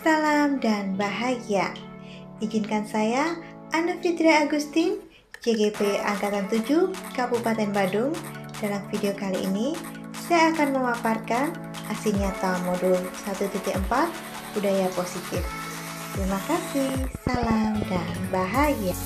salam dan bahagia. Izinkan saya, Anna Fitri Agustin, CGP Angkatan 7, Kabupaten Badung. Dalam video kali ini, saya akan memaparkan hasil nyata modul 1.4 Budaya Positif. Terima kasih, salam dan bahagia.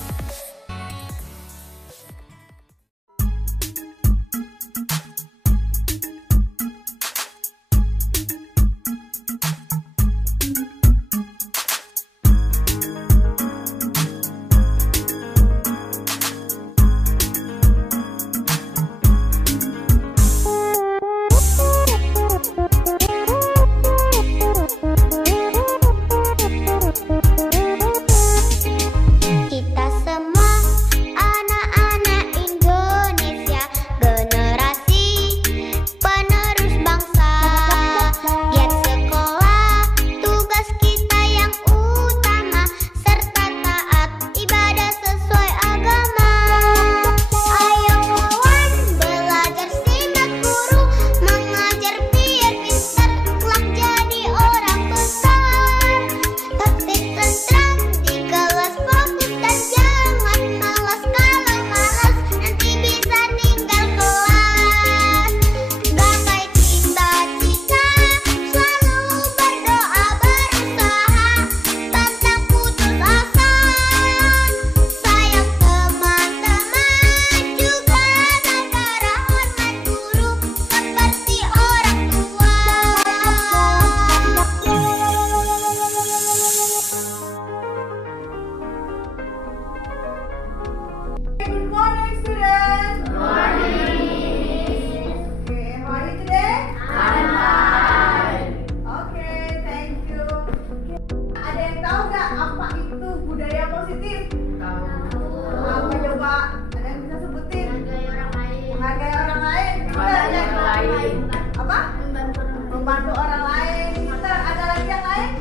Membantu orang lain. Pintar. Ada lagi yang lain?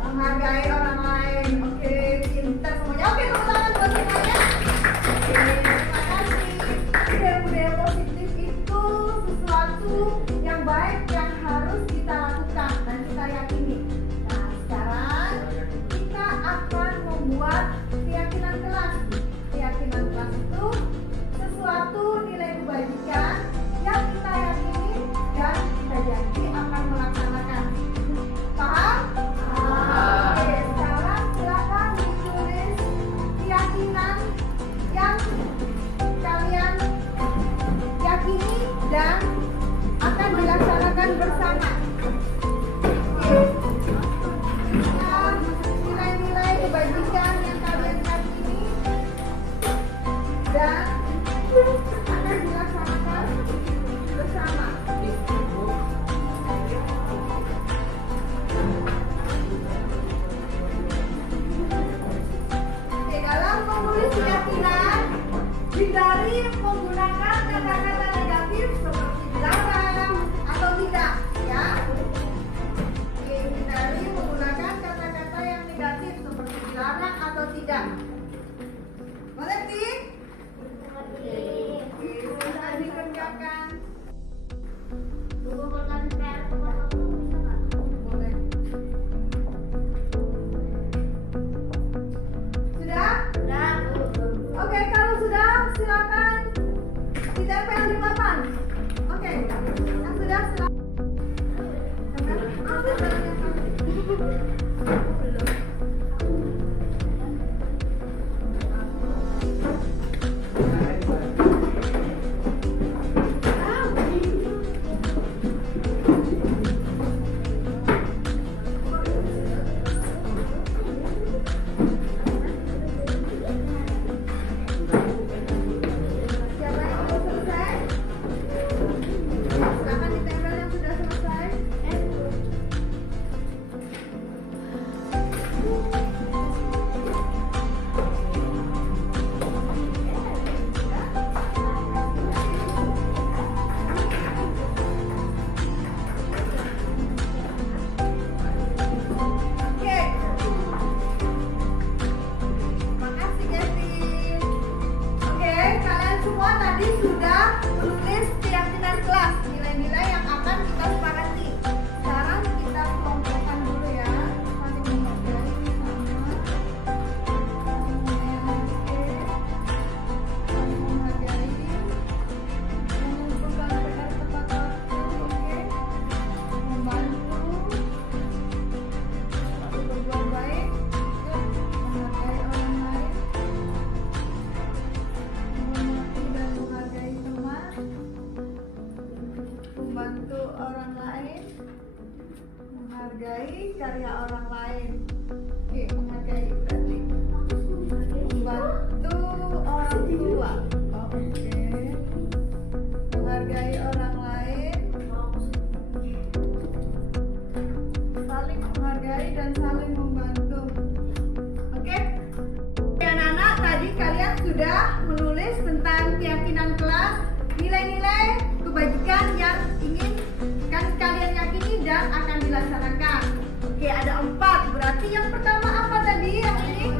Menghargai orang lain. Oke, pintar semuanya. Oke, tepuk tangan buat semuanya. Oke, terima kasih. Budaya positif itu sesuatu yang baik yang harus kita lakukan dan kita yakini. Nah, sekarang kita akan membuat keyakinan kelas. Keyakinan kelas itu sesuatu nilai kebajikan yang kita yakini dan kita janji akan melaksanakan. Paham? Oke, sekarang silakan ditulis keyakinan yang kalian yakini dan akan dilaksanakan bersama. Oke. Nilai-nilai kebajikan yang kalian yakini dan akan dilaksanakan bersama. Oke, dalam menulis keyakinan, hindari menggunakan kata-kata negatif seperti dilarang atau tidak, ya. menghargai karya orang lain. Oke, menghargai berarti membantu orang tua. Oh, oke. Menghargai orang lain, saling menghargai dan saling membantu. Oke. Anak-anak, tadi kalian sudah menulis tentang keyakinan kelas, nilai-nilai kebajikan yang ingin kan kalian yakini dan akan dilaksanakan. Oke, ada 4. Berarti yang pertama apa tadi? Yang ini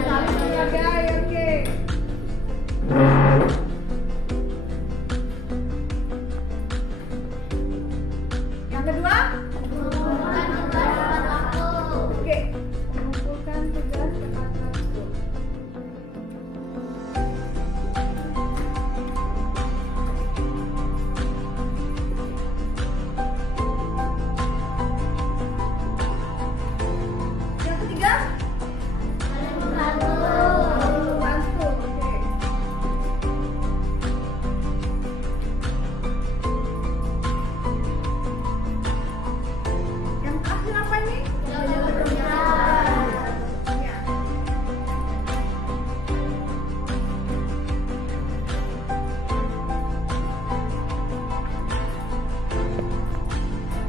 saling menghargai. Oke. Yang kedua? Oke, mengumpulkan tugas tepat waktu. Yang ketiga? Membantu. Oke. Yang terakhir apa ini? Ya.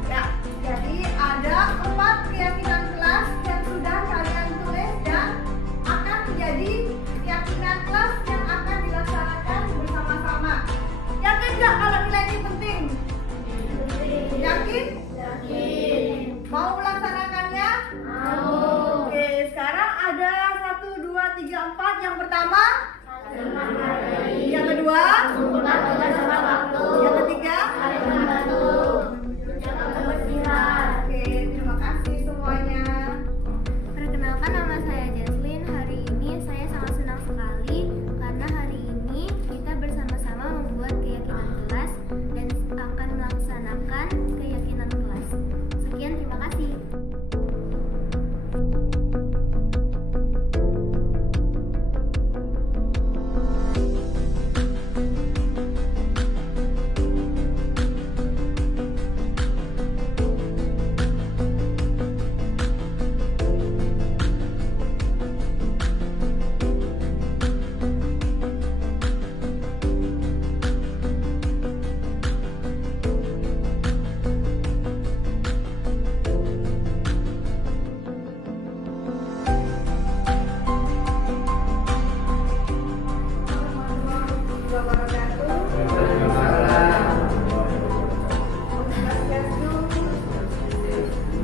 Ya, jadi ada 4 keyakinan kelas yang sudah kalian tulis dan akan menjadi keyakinan kelas yang akan dilaksanakan bersama-sama. Yakin nggak kalau nilai ini penting? Yakin? Mau melaksanakannya? Oke, sekarang ada 1, 2, 3, 4. Yang pertama? Yang kedua? Yang ketiga? Oke, terima kasih semuanya. Perkenalkan, nama saya Jaslyn. Hari ini saya sangat senang sekali karena hari ini kita bersama-sama membuat keyakinan kelas dan akan melaksanakan keyakinan kelas. Sekian, terima kasih.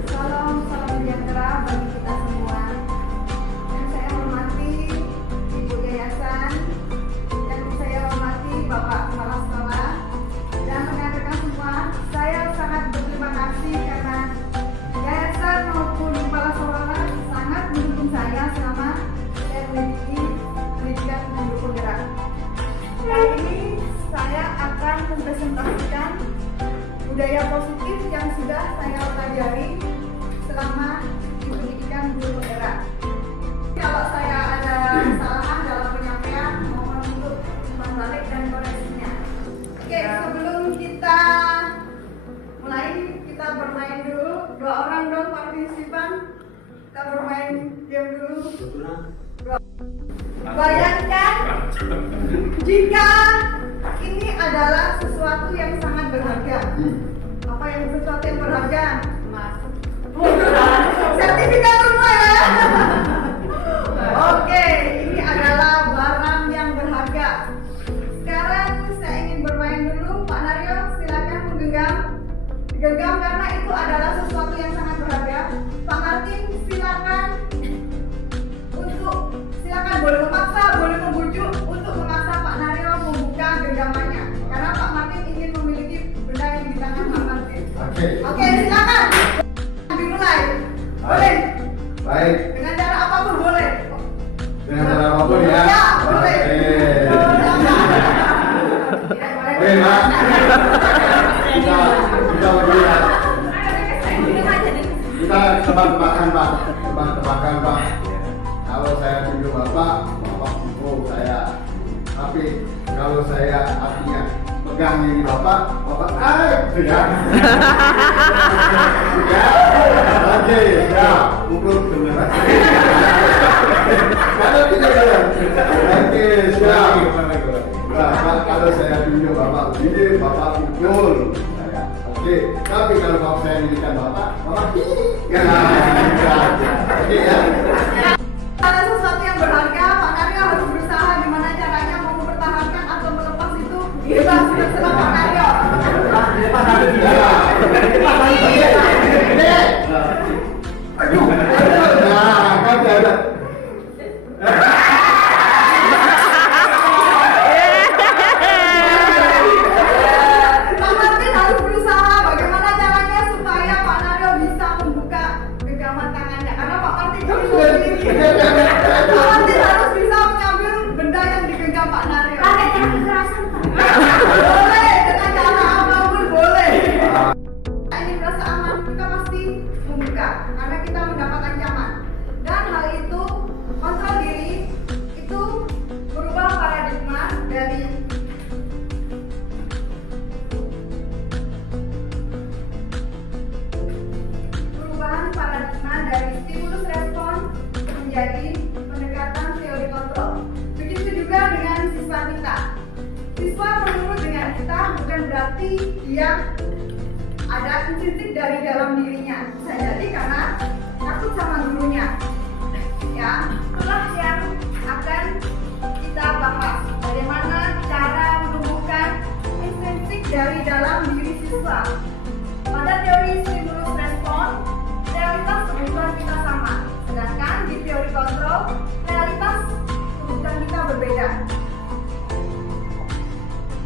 Salam sejahtera bagi kita semua. Yang saya hormati Ibu Yayasan, yang saya hormati Bapak Kepala Sekolah, dan rekan-rekan semua, saya sangat berterima kasih karena Yayasan maupun Kepala Sekolah sangat mendukung saya selama saya memiliki pendidikan guru penggerak. Kali ini saya akan mempresentasikan budaya positif yang sudah saya pelajari selama di pendidikan guru penggerak. Kalau saya ada kesalahan dalam penyampaian, mohon untuk umpan balik dan koreksinya. Oke, sebelum kita mulai, kita bermain dulu. 2 orang dong partisipan. Kita bermain game dulu. Bayangkan jika ini adalah sesuatu yang sangat berharga. Apa yang sesuatu yang berharga? Emas. Sertifikat rumah ya. Oke, ini adalah barang yang berharga. Sekarang saya ingin bermain dulu. Pak Naryo, silakan menggenggam. Digenggam karena itu adalah sesuatu yang sangat berharga. Pak Martin, silakan boleh memaksa, boleh membujuk untuk memaksa Pak Naryo membuka genggamannya. Karena Pak Martin ingin memiliki benda yang di tangan Pak Martin. Oke, silakan. Dimulai. Boleh. Baik. Dengan cara apapun boleh. Dengan cara apapun ya. Ya, boleh. Oke, Pak. Kita berdua. Kita tebak-tebakan, Pak. Tebak-tebakan, Pak. Kalau saya tunjuk Bapak pukul saya. Tapi kalau saya artinya pegang ini Bapak ya. Ya. Tapi kalau bapak saya milikan bapak ya, oke ya. Ada sesuatu yang berharga, Pak Karyo harus berusaha gimana caranya mau mempertahankan atau melepas itu. Bebas, terserah Pak Karyo. Nah, kan ada. Pak Martin harus berusaha bagaimana caranya supaya Pak Karyo bisa membuka genggaman tangannya. Karena Pak Martin juga sendiri. Pak Martin harus bisa mengambil benda yang digenggam Pak Karyo. Pakai cara kekerasan, Pak. Boleh, dengan cara apapun boleh. Ini merasa aman, kita pasti membuka karena kita mendapat ancaman. Dan hal itu, kontrol diri itu berubah paradigma dari perubahan paradigma dari stimulus respon menjadi pendekatan teori kontrol. Begitu juga dengan siswa kita. Siswa menurut dengan kita bukan berarti dia ada instinktif dari dalam dirinya. Bisa jadi karena takut sama gurunya. Ya, itulah yang akan kita bahas. Bagaimana cara menumbuhkan instinktif dari dalam diri siswa. Pada teori stimulus respon, realitas kebutuhan kita sama. Sedangkan di teori kontrol, realitas kebutuhan kita berbeda.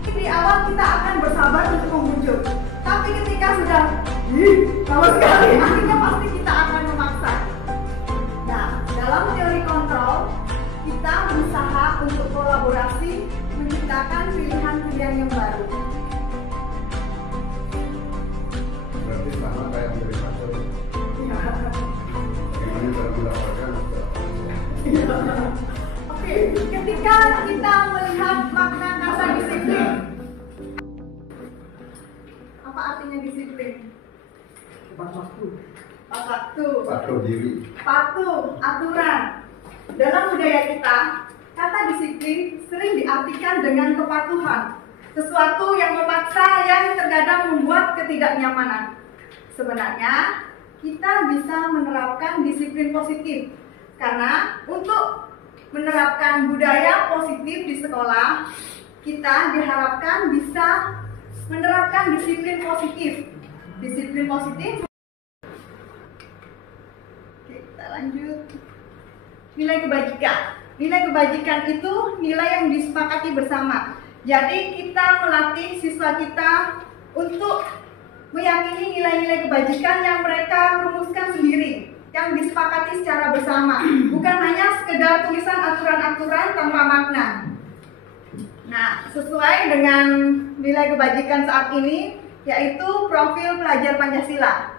Di awal kita akan bersabar untuk membujuk, tapi ketika sudah kalau sekali, akhirnya pasti kita akan memaksa. Nah, dalam teori kontrol, kita berusaha untuk kolaborasi, menciptakan pilihan-pilihan yang baru. Berarti sama kayak menjadi pastor. Ini baru dilaporkan. Oke, ketika kita melihat makna kata disiplin, apa artinya disiplin? Patuh diri. Patuh, aturan. Dalam budaya kita, kata disiplin sering diartikan dengan kepatuhan. Sesuatu yang memaksa yang terkadang membuat ketidaknyamanan. Sebenarnya, kita bisa menerapkan disiplin positif. Karena untuk menerapkan budaya positif di sekolah, kita diharapkan bisa menerapkan disiplin positif. Disiplin positif. Oke, kita lanjut. Nilai kebajikan. Nilai kebajikan itu nilai yang disepakati bersama. Jadi kita melatih siswa kita untuk meyakini nilai-nilai kebajikan yang mereka rumuskan sendiri, yang disepakati secara bersama, bukan hanya sekedar tulisan aturan-aturan tanpa makna. Nah, sesuai dengan nilai kebajikan saat ini, yaitu profil pelajar Pancasila.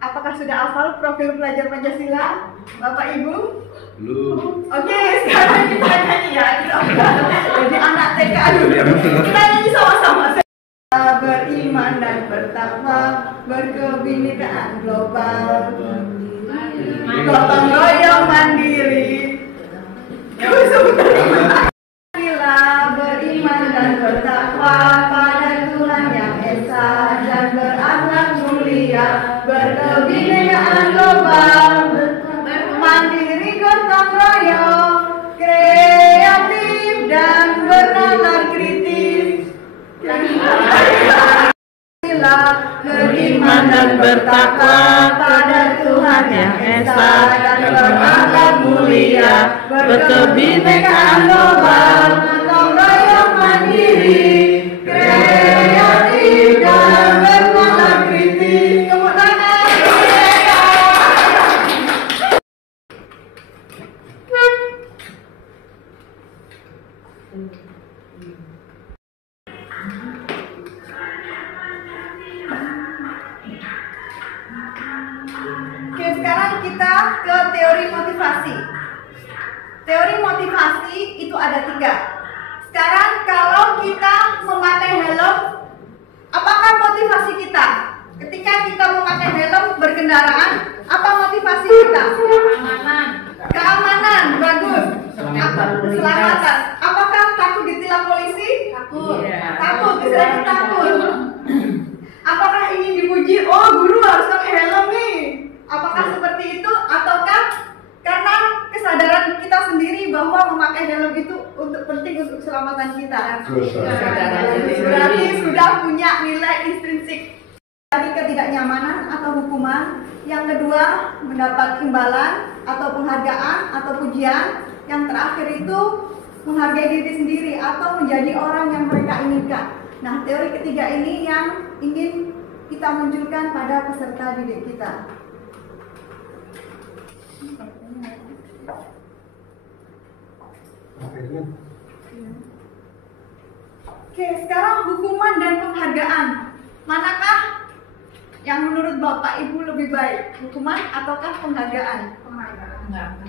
Apakah sudah hafal profil pelajar Pancasila, Bapak Ibu? Belum. Oke, sekarang kita nyanyi ya. Jadi anak TK dulu. Kita nyanyi sama-sama. Beriman dan bertakwa, berkebinekaan global, gotong royong mandiri. Bila beriman dan bertakwa pada Tuhan yang esa dan berakhlak mulia, berkebinekaan global, mandiri gotong royong, kreatif dan bernalar kritis. Beriman dan bertakwa pada Tuhan yang esa dan berakhlak mulia, berkebinekaan global, gotong royong mandiri, kreatif dan bernalar kritis. Kemudian oke, sekarang kita ke teori motivasi. Teori motivasi itu ada 3. Sekarang kalau kita memakai helm, apakah motivasi kita? Ketika kita memakai helm berkendaraan, apa motivasi kita? keamanan. Keamanan, bagus. Keselamatan. Apakah takut ditilang polisi? Takut. Takut, bisa takut. Apakah ingin dipuji? Oh, guru harus pakai helm nih. Apakah seperti itu? Ataukah karena kesadaran kita sendiri bahwa memakai helm itu penting untuk keselamatan kita? Berarti sudah punya nilai intrinsik. Dari ketidaknyamanan atau hukuman. Yang kedua, mendapat imbalan atau penghargaan atau pujian. Yang terakhir itu menghargai diri sendiri atau menjadi orang yang mereka inginkan. Nah, teori ketiga ini yang ingin kita munculkan pada peserta didik kita. Oke, sekarang hukuman dan penghargaan. Manakah yang menurut Bapak Ibu lebih baik? Hukuman ataukah penghargaan?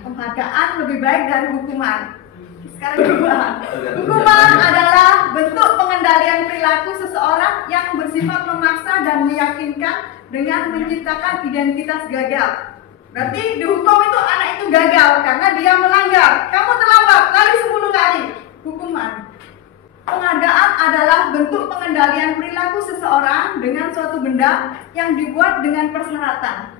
Penghargaan lebih baik dari hukuman. Sekarang kedua, hukuman adalah bentuk pengendalian perilaku seseorang yang bersifat memaksa dan meyakinkan dengan menciptakan identitas gagal. Berarti dihukum itu anak itu gagal karena dia melanggar. Kamu terlambat, lari 10 kali. Hukuman. Penghargaan adalah bentuk pengendalian perilaku seseorang dengan suatu benda yang dibuat dengan persyaratan.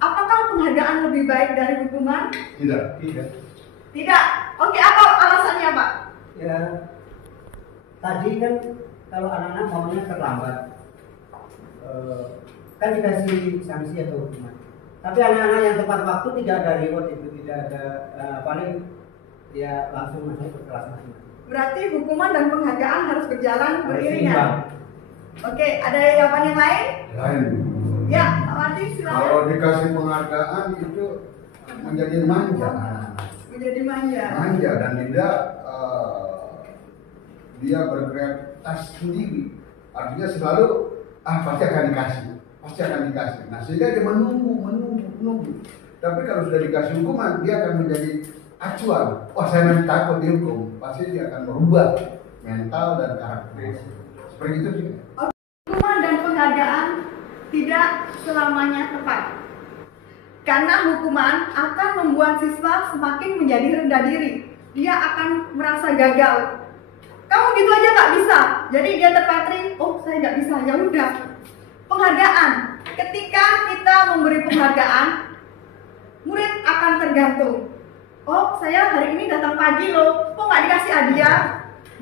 Apakah penghargaan lebih baik dari hukuman? Tidak. Tidak. Oke, apa alasannya, Pak? Ya, tadi kan kalau anak-anak maunya terlambat, kan dikasih sanksi atau hukuman. Tapi anak-anak yang tepat waktu tidak ada reward itu, tidak ada paling dia langsung masuk ke kelas masing-masing. Berarti hukuman dan penghargaan harus berjalan beriringan. Oke, ada jawaban yang lain? Lain. Ya, Pak Martin silakan. Kalau dikasih penghargaan itu menjadi manja. Menjadi manja. Manja dan tidak dia berkreativitas sendiri. Artinya selalu pasti akan dikasih. Nah, sehingga dia menunggu. Tapi kalau sudah dikasih hukuman, dia akan menjadi acuan. Wah, saya nanti takut dihukum. Pasti dia akan merubah mental dan karakter. Seperti itu sih. Hukuman dan penghargaan tidak selamanya tepat. Karena hukuman akan membuat siswa semakin menjadi rendah diri. Dia akan merasa gagal. Kamu gitu aja nggak bisa. Jadi dia terpatri, oh saya nggak bisa, ya udah. Penghargaan. Ketika kita memberi penghargaan, murid akan tergantung. Oh, saya hari ini datang pagi loh, kok nggak dikasih hadiah?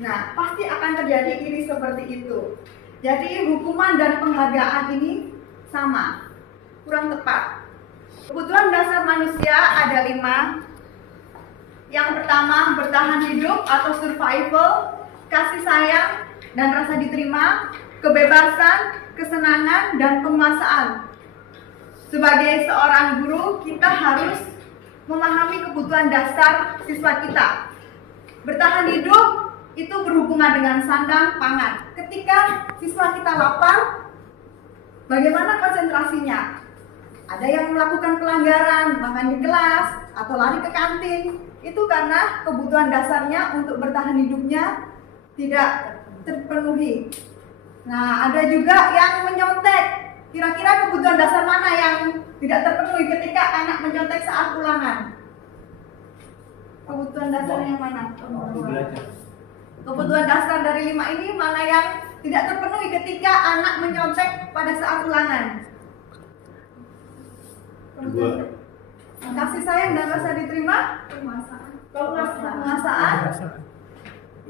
Nah, pasti akan terjadi iri seperti itu. Jadi hukuman dan penghargaan ini sama, kurang tepat. Kebutuhan dasar manusia ada 5. Yang pertama, bertahan hidup atau survival, kasih sayang dan rasa diterima, kebebasan, kesenangan, dan penguasaan. Sebagai seorang guru, kita harus memahami kebutuhan dasar siswa kita. Bertahan hidup itu berhubungan dengan sandang pangan. Ketika siswa kita lapar, bagaimana konsentrasinya? Ada yang melakukan pelanggaran, makan di kelas, atau lari ke kantin. Itu karena kebutuhan dasarnya untuk bertahan hidupnya tidak terpenuhi. Nah, ada juga yang menyontek. Kira-kira kebutuhan dasar mana yang tidak terpenuhi ketika anak menyontek saat ulangan? Kebutuhan dasar yang mana? Kebutuhan dasar dari 5 ini mana yang tidak terpenuhi ketika anak menyontek pada saat ulangan? Kasih sayang dan rasa diterima? Penguasaan.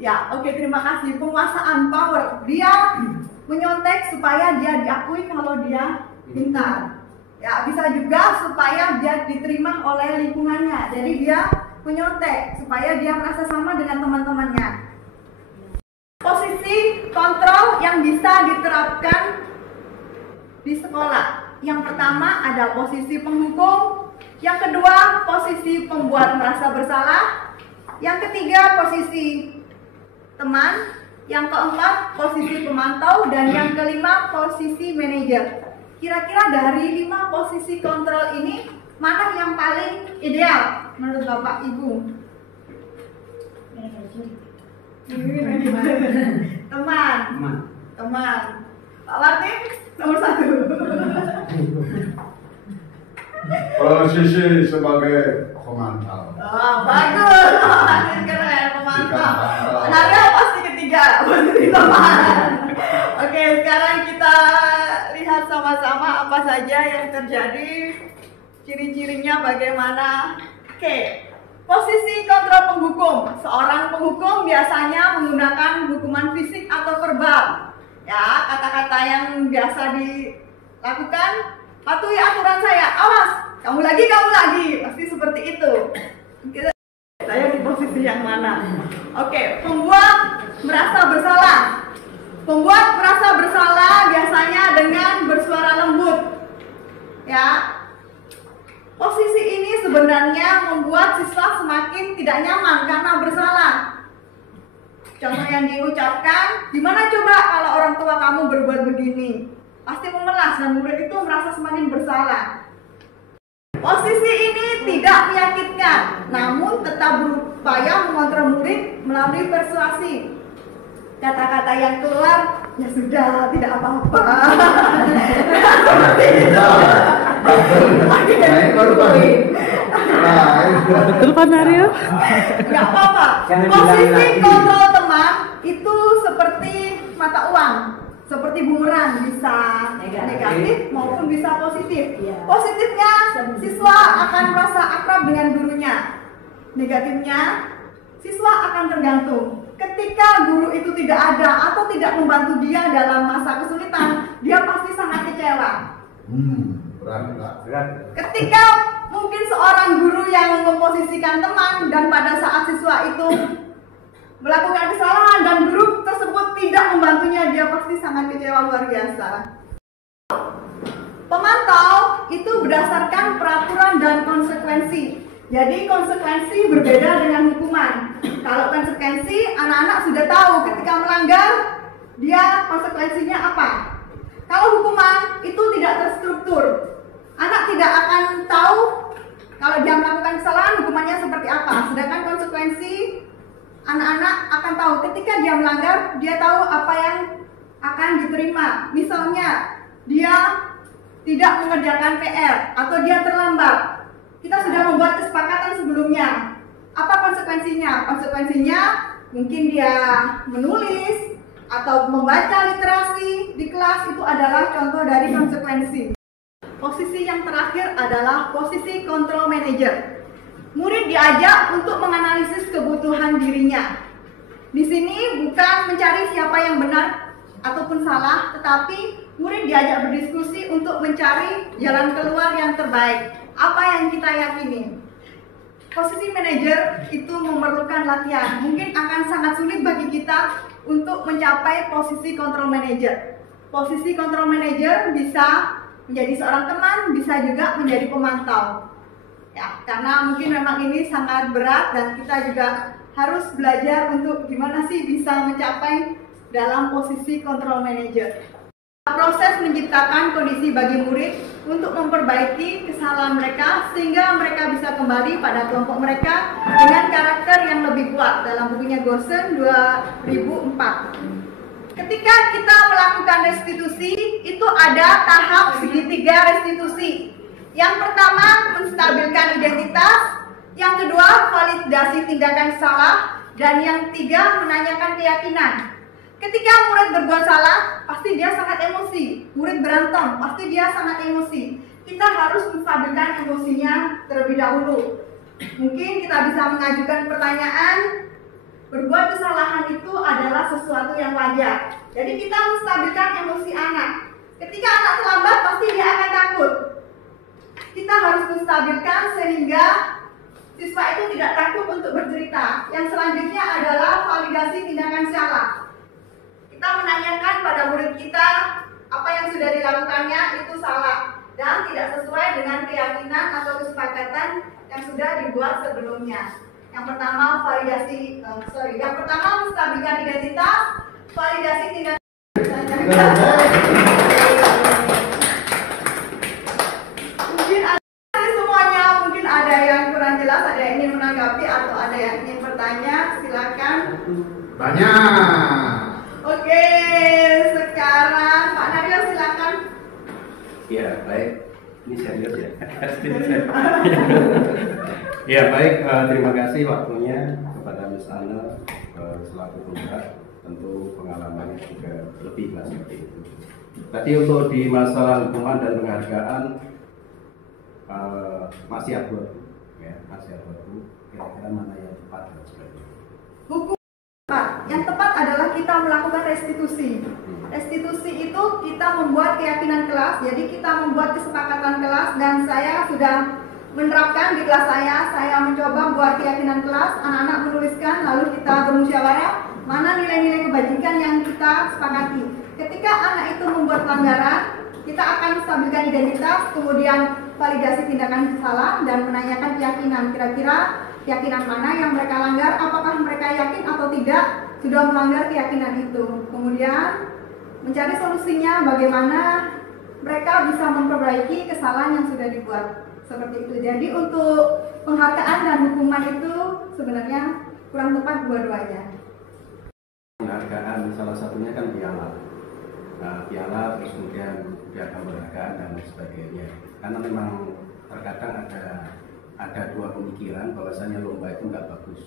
Ya, oke, terima kasih. Penguasaan, power. Dia menyontek supaya dia diakui kalau dia pintar. Ya, bisa juga supaya dia diterima oleh lingkungannya. Jadi dia menyontek supaya dia merasa sama dengan teman-temannya. Posisi kontrol yang bisa diterapkan di sekolah. Yang pertama ada posisi penghukum, yang kedua posisi pembuat merasa bersalah, yang ketiga posisi teman, yang keempat posisi pemantau, dan yang kelima posisi manajer. Kira-kira dari 5 posisi kontrol ini mana yang paling ideal menurut Bapak Ibu? Teman. Pak Martin nomor 1. Posisi sebagai pemantau. Oh, bagus. Keren, pemantau. Ada pasti ketiga, posisi teman. Oke, sekarang kita apa saja yang terjadi, ciri-cirinya bagaimana. Oke, posisi kontrol penghukum. Seorang penghukum biasanya menggunakan hukuman fisik atau verbal. Ya, kata-kata yang biasa dilakukan, patuhi aturan saya, awas, kamu lagi, pasti seperti itu. Saya di posisi yang mana? Oke, pembuat merasa bersalah. Pembuat merasa bersalah biasanya dengan bersuara lembut. Ya, posisi ini sebenarnya membuat siswa semakin tidak nyaman karena bersalah. Contoh yang diucapkan, gimana coba kalau orang tua kamu berbuat begini? Pasti memelas dan murid itu merasa semakin bersalah. Posisi ini tidak menyakitkan, namun tetap berupaya mengontrol murid melalui persuasi. Kata-kata yang keluar, ya sudah, tidak apa-apa. Betul Pak Mario? Nggak apa-apa. Posisi kontrol teman itu seperti mata uang, seperti bumerang, bisa negatif maupun bisa positif. Positifnya, siswa akan merasa akrab dengan gurunya. Negatifnya, siswa akan tergantung. Ketika guru itu tidak ada atau tidak membantu dia dalam masa kesulitan, dia pasti sangat kecewa. Berat. Ketika mungkin seorang guru yang memposisikan teman dan pada saat siswa itu melakukan kesalahan dan guru tersebut tidak membantunya, dia pasti sangat kecewa luar biasa. Pemantau itu berdasarkan peraturan dan konsekuensi. Jadi konsekuensi berbeda dengan hukuman. Kalau konsekuensi, anak-anak sudah tahu ketika melanggar, dia konsekuensinya apa. Kalau hukuman itu tidak terstruktur. Anak tidak akan tahu kalau dia melakukan kesalahan, hukumannya seperti apa. Sedangkan konsekuensi, anak-anak akan tahu ketika dia melanggar, dia tahu apa yang akan diterima. Misalnya, dia tidak mengerjakan PR atau dia terlambat. Kita sudah membuat kesepakatan sebelumnya. Apa konsekuensinya? Konsekuensinya mungkin dia menulis atau membaca literasi di kelas, itu adalah contoh dari konsekuensi. Posisi yang terakhir adalah posisi control manager. Murid diajak untuk menganalisis kebutuhan dirinya. Di sini bukan mencari siapa yang benar ataupun salah, tetapi murid diajak berdiskusi untuk mencari jalan keluar yang terbaik. Apa yang kita yakini? Posisi manajer itu memerlukan latihan. Mungkin akan sangat sulit bagi kita untuk mencapai posisi control manager. Posisi control manager bisa menjadi seorang teman, bisa juga menjadi pemantau. Ya, karena mungkin memang ini sangat berat dan kita juga harus belajar untuk gimana sih bisa mencapai dalam posisi control manager. Proses menciptakan kondisi bagi murid untuk memperbaiki kesalahan mereka sehingga mereka bisa kembali pada kelompok mereka dengan karakter yang lebih kuat dalam bukunya Gorsen 2004. Ketika kita melakukan restitusi, itu ada tahap segitiga restitusi. Yang pertama, menstabilkan identitas. Yang kedua, validasi tindakan salah. Dan yang ketiga, menanyakan keyakinan. Ketika murid berbuat salah, pasti dia sangat emosi. Murid berantem, pasti dia sangat emosi. Kita harus menstabilkan emosinya terlebih dahulu. Mungkin kita bisa mengajukan pertanyaan, berbuat kesalahan itu adalah sesuatu yang wajar. Jadi kita menstabilkan emosi anak. Ketika anak terlambat, pasti dia akan takut. Kita harus menstabilkan sehingga siswa itu tidak takut untuk bercerita. Yang selanjutnya adalah validasi tindakan salah. Kita menanyakan pada murid kita apa yang sudah dilakukannya itu salah dan tidak sesuai dengan keyakinan atau kesepakatan yang sudah dibuat sebelumnya. Yang pertama menstabilkan identitas, validasi tindakan. Mungkin ada semuanya, mungkin ada yang kurang jelas, ada yang ingin menanggapi atau ada yang ingin bertanya, silakan. Banyak. Oke, sekarang Pak Nario silakan. Ya, baik. Ini serius ya. Ya, baik. Terima kasih waktunya kepada Miss Ana selaku pembicara. Tentu pengalamannya juga lebih lah seperti itu. Tadi untuk di masalah hukuman dan penghargaan masih abu-abu, ya, masih abu-abu. Kira-kira mana yang tepat dan sebagainya. Hukum yang tepat adalah kita melakukan restitusi. Restitusi itu kita membuat keyakinan kelas, jadi kita membuat kesepakatan kelas, dan saya sudah menerapkan di kelas saya mencoba buat keyakinan kelas, anak-anak menuliskan, lalu kita bermusyawarah mana nilai-nilai kebajikan yang kita sepakati. Ketika anak itu membuat pelanggaran, kita akan stabilkan identitas, kemudian validasi tindakan kesalahan dan menanyakan keyakinan. Kira-kira keyakinan mana yang mereka langgar, apakah mereka yakin atau tidak sudah melanggar keyakinan itu. Kemudian mencari solusinya bagaimana mereka bisa memperbaiki kesalahan yang sudah dibuat. Seperti itu. Jadi untuk penghargaan dan hukuman itu sebenarnya kurang tepat dua-duanya. Penghargaan salah satunya kan piala. Nah, piala terus kemudian piagam penghargaan dan sebagainya. Karena memang terkadang ada dua pemikiran bahwasanya lomba itu nggak bagus.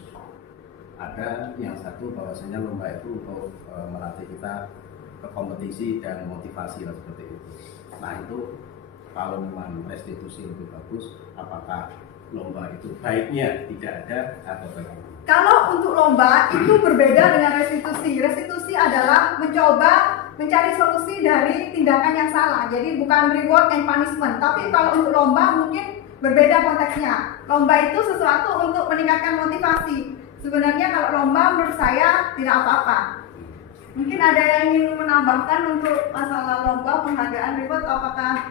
Ada yang satu bahwasanya lomba itu untuk melatih kita ke kompetisi dan motivasi lah, seperti itu. Nah itu kalau memang restitusi lebih bagus, apakah lomba itu baiknya tidak ada atau bagaimana? Kalau untuk lomba itu berbeda dengan restitusi. Restitusi adalah mencoba mencari solusi dari tindakan yang salah. Jadi bukan reward and punishment. Tapi kalau untuk lomba mungkin berbeda konteksnya. Lomba itu sesuatu untuk meningkatkan motivasi. Sebenarnya kalau lomba menurut saya tidak apa-apa. Mungkin ada yang ingin menambahkan untuk masalah lomba, penghargaan, reward, apakah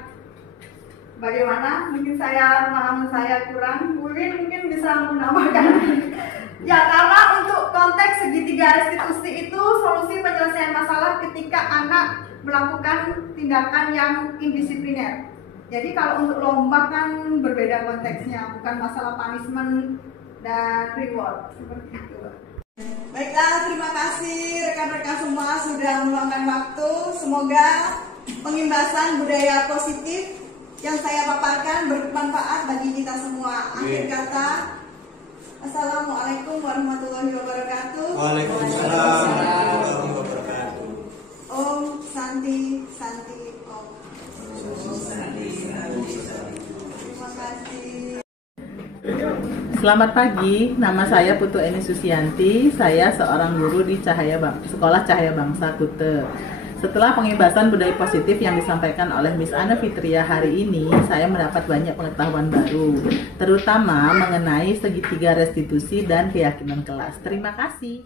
bagaimana? Mungkin pemahaman saya kurang. Mungkin bisa menambahkan. Ya, karena untuk konteks segitiga restitusi itu solusi penyelesaian masalah ketika anak melakukan tindakan yang indisipliner. Jadi kalau untuk lomba kan berbeda konteksnya, bukan masalah punishment dan reward seperti itu. Baiklah, terima kasih rekan-rekan semua sudah meluangkan waktu. Semoga pengimbasan budaya positif yang saya paparkan bermanfaat bagi kita semua. Akhir kata, Assalamualaikum warahmatullahi wabarakatuh. Waalaikumsalam warahmatullahi wabarakatuh. Om Santi Santi Om. Terima kasih. Selamat pagi, nama saya Putu Eni Susianti. Saya seorang guru di Sekolah Cahaya Bangsa Kute. Setelah pengimbasan budaya positif yang disampaikan oleh Miss Anna Fitria hari ini, saya mendapat banyak pengetahuan baru, terutama mengenai segitiga restitusi dan keyakinan kelas. Terima kasih.